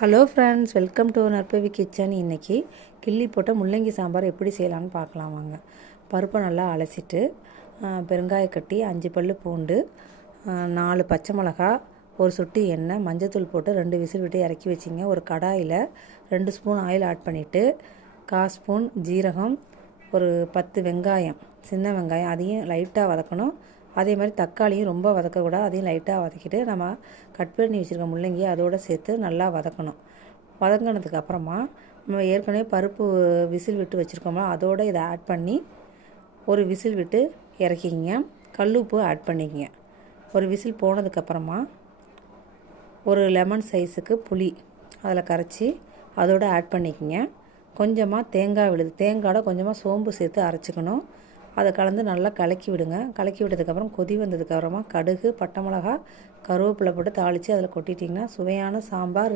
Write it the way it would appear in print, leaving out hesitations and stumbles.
Hello friends, welcome to Narpavi kitchen. இன்றைக்கி கிள்ளி போட்ட முள்ளங்கி சாம்பார் எப்படி செய்யலான்னு பார்க்கலாம் வாங்க. பருப்பை நல்லா அலசிட்டு பெருங்காயக்கட்டி 5 பல் பூண்டு 4 பச்சை மிளகா ஒரு சொட்டு எண்ணெய் மஞ்சத்தூள் போட்டு 2 விசில் விட்டு இறக்கி வச்சிங்க. ஒரு கடாயில் 2 ஸ்பூன் ஆயில் ஆட் பண்ணிவிட்டு 1/4 ஸ்பூன் ஜீரகம், ஒரு 10 வெங்காயம், சின்ன வெங்காயம் அதையும் லைட்டாக வதக்கணும். அதே மாதிரி தக்காளியும் ரொம்ப வதக்கக்கூடாது, அதையும் லைட்டாக வதக்கிட்டு நம்ம கட் பண்ணி வச்சுருக்க முள்ளங்கி அதோடு சேர்த்து நல்லா வதக்கணும். வதங்கினதுக்கப்புறமா நம்ம ஏற்கனவே பருப்பு விசில் விட்டு வச்சுருக்கோம்ல, அதோடு இதை ஆட் பண்ணி ஒரு விசில் விட்டு இறக்கிங்க. கல்லுப்பு ஆட் பண்ணிக்கங்க. ஒரு விசில் போனதுக்கப்புறமா ஒரு லெமன் சைஸுக்கு புளி அதில் கரைச்சி அதோடு ஆட் பண்ணிக்கங்க. கொஞ்சமாக தேங்காய் விழுது, தேங்காயோட கொஞ்சமாக சோம்பு சேர்த்து அரைச்சிக்கணும். அதை கலந்து நல்லா கலக்கி விடுங்க. கலக்கி விட்டதுக்கப்புறம் கொதி வந்ததுக்கப்புறமா கடுகு, பட்டை மிளகா, கருவேப்பிலை போட்டு தாளித்து அதில் கொட்டிட்டிங்கன்னா சுவையான சாம்பார்